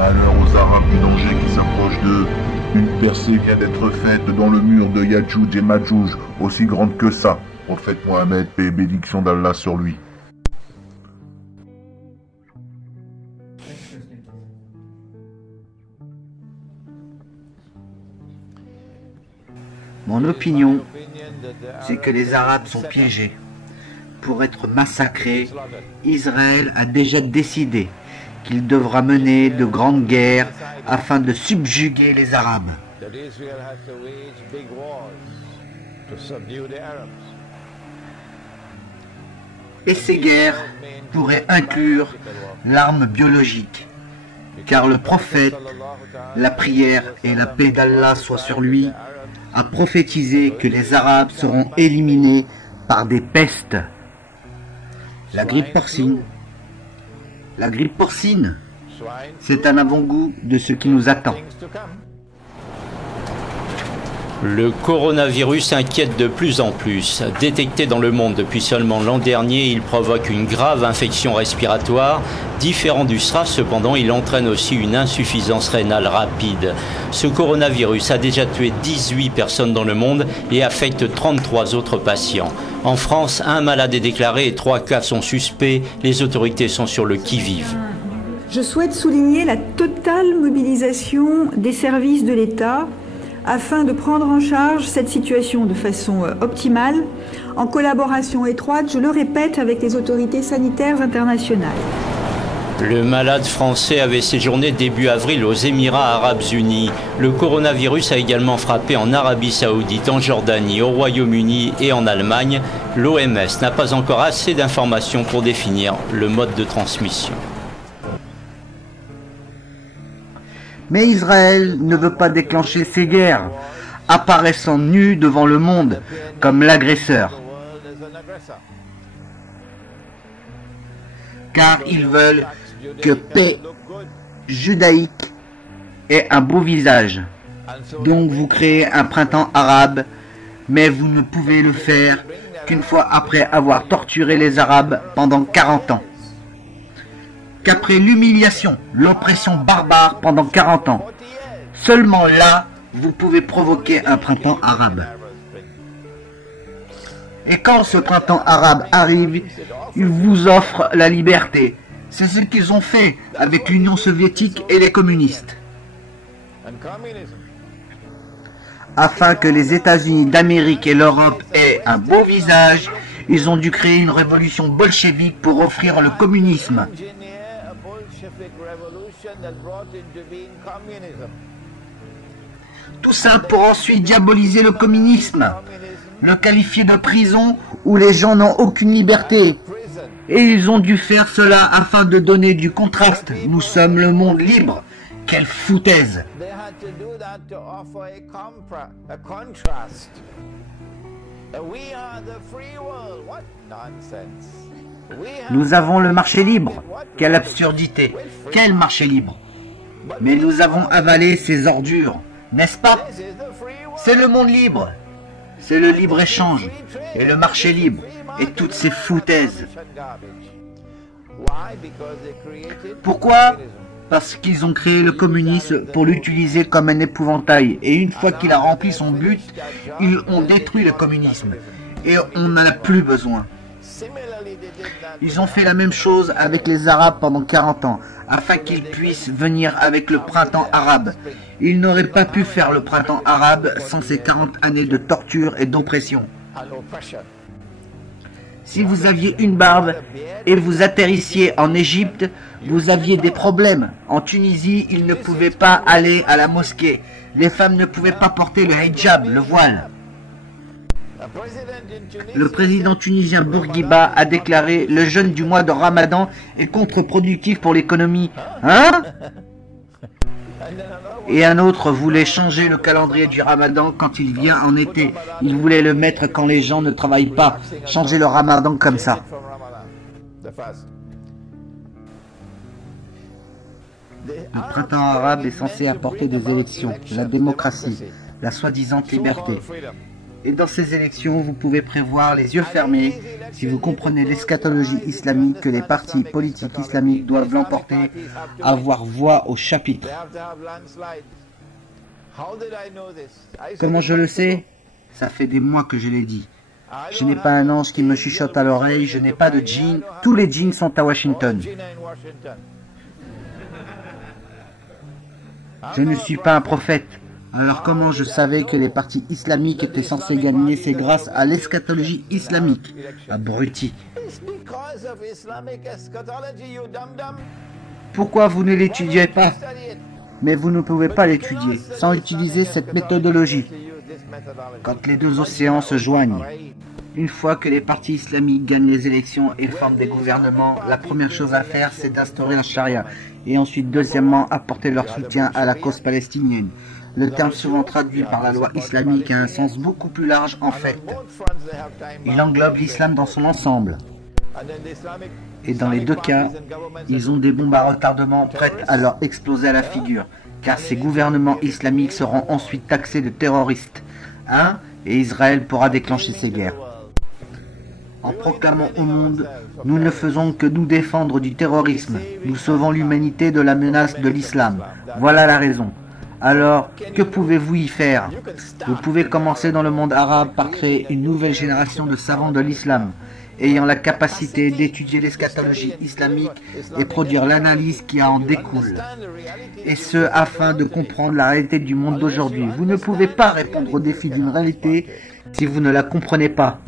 Malheur aux Arabes du danger qui s'approche d'eux. Une percée vient d'être faite dans le mur de Yadjouj et Madjouj, aussi grande que ça. Prophète Mohammed, paix et bénédiction d'Allah sur lui. Mon opinion, c'est que les Arabes sont piégés. Pour être massacrés, Israël a déjà décidé qu'il devra mener de grandes guerres afin de subjuguer les Arabes. Et ces guerres pourraient inclure l'arme biologique, car le prophète, la prière et la paix d'Allah soient sur lui, a prophétisé que les Arabes seront éliminés par des pestes. La grippe porcine. La grippe porcine, c'est un avant-goût de ce qui nous attend. Le coronavirus inquiète de plus en plus. Détecté dans le monde depuis seulement l'an dernier, il provoque une grave infection respiratoire. Différent du SRAS, cependant, il entraîne aussi une insuffisance rénale rapide. Ce coronavirus a déjà tué 18 personnes dans le monde et affecte 33 autres patients. En France, un malade est déclaré et 3 cas sont suspects. Les autorités sont sur le qui-vive. Je souhaite souligner la totale mobilisation des services de l'État afin de prendre en charge cette situation de façon optimale, en collaboration étroite, je le répète, avec les autorités sanitaires internationales. Le malade français avait séjourné début avril aux Émirats arabes unis. Le coronavirus a également frappé en Arabie saoudite, en Jordanie, au Royaume-Uni et en Allemagne. L'OMS n'a pas encore assez d'informations pour définir le mode de transmission. Mais Israël ne veut pas déclencher ces guerres, apparaissant nu devant le monde comme l'agresseur. Car ils veulent que paix judaïque ait un beau visage. Donc vous créez un printemps arabe, mais vous ne pouvez le faire qu'une fois après avoir torturé les Arabes pendant 40 ans. Qu'après l'humiliation, l'oppression barbare pendant 40 ans, seulement là, vous pouvez provoquer un printemps arabe. Et quand ce printemps arabe arrive, il vous offre la liberté. C'est ce qu'ils ont fait avec l'Union soviétique et les communistes. Afin que les États-Unis d'Amérique et l'Europe aient un beau visage, ils ont dû créer une révolution bolchevique pour offrir le communisme. Tout ça pour ensuite diaboliser le communisme, le qualifier de prison où les gens n'ont aucune liberté. Et ils ont dû faire cela afin de donner du contraste. Nous sommes le monde libre. Quelle foutaise! Nous avons le marché libre. Quelle absurdité! Quel marché libre! Mais nous avons avalé ces ordures, n'est-ce pas? C'est le monde libre. C'est le libre-échange et le marché libre et toutes ces foutaises. Pourquoi? Parce qu'ils ont créé le communisme pour l'utiliser comme un épouvantail. Et une fois qu'il a rempli son but, ils ont détruit le communisme. Et on n'en a plus besoin. Ils ont fait la même chose avec les Arabes pendant 40 ans, afin qu'ils puissent venir avec le printemps arabe. Ils n'auraient pas pu faire le printemps arabe sans ces 40 années de torture et d'oppression. Si vous aviez une barbe et vous atterrissiez en Égypte, vous aviez des problèmes. En Tunisie, ils ne pouvaient pas aller à la mosquée. Les femmes ne pouvaient pas porter le hijab, le voile. Le président tunisien Bourguiba a déclaré « Le jeûne du mois de Ramadan est contre-productif pour l'économie. » Hein? Et un autre voulait changer le calendrier du Ramadan quand il vient en été. Il voulait le mettre quand les gens ne travaillent pas. Changer le Ramadan comme ça. Le printemps arabe est censé apporter des élections, la démocratie, la soi-disant liberté. Et dans ces élections, vous pouvez prévoir les yeux fermés, si vous comprenez l'eschatologie islamique, que les partis politiques islamiques doivent l'emporter, avoir voix au chapitre. Comment je le sais? Ça fait des mois que je l'ai dit. Je n'ai pas un ange qui me chuchote à l'oreille, je n'ai pas de djinns. Tous les djinns sont à Washington. Je ne suis pas un prophète. Alors comment je savais que les partis islamiques étaient censés gagner? C'est grâce à l'eschatologie islamique. Abruti. Pourquoi vous ne l'étudiez pas? Mais vous ne pouvez pas l'étudier sans utiliser cette méthodologie. Quand les deux océans se joignent, une fois que les partis islamiques gagnent les élections et forment des gouvernements, la première chose à faire, c'est d'instaurer un charia. Et ensuite, deuxièmement, apporter leur soutien à la cause palestinienne. Le terme souvent traduit par la loi islamique a un sens beaucoup plus large en fait. Il englobe l'islam dans son ensemble. Et dans les deux cas, ils ont des bombes à retardement prêtes à leur exploser à la figure, car ces gouvernements islamiques seront ensuite taxés de terroristes. Et Israël pourra déclencher ces guerres. En proclamant au monde, nous ne faisons que nous défendre du terrorisme. Nous sauvons l'humanité de la menace de l'islam. Voilà la raison. Alors, que pouvez-vous y faire? Vous pouvez commencer dans le monde arabe par créer une nouvelle génération de savants de l'islam, ayant la capacité d'étudier l'eschatologie islamique et produire l'analyse qui en découle. Et ce, afin de comprendre la réalité du monde d'aujourd'hui. Vous ne pouvez pas répondre au défi d'une réalité si vous ne la comprenez pas.